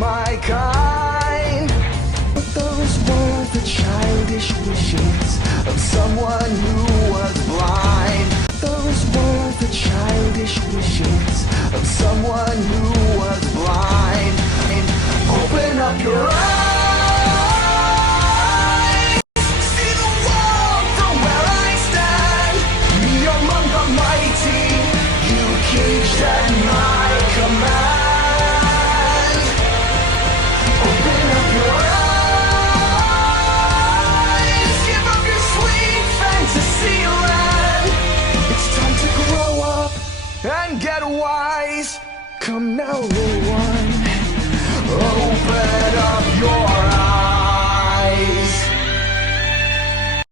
my kind. But there is worth the childish wishes of someone who was blind. There is worth the childish wishes of someone who was blind. Open up your eyes, see the world from where I stand. Me among the mighty, you caged at my command. Open up your eyes, give up your sweet fantasy land. It's time to grow up and get wise. Come now, little one, open up.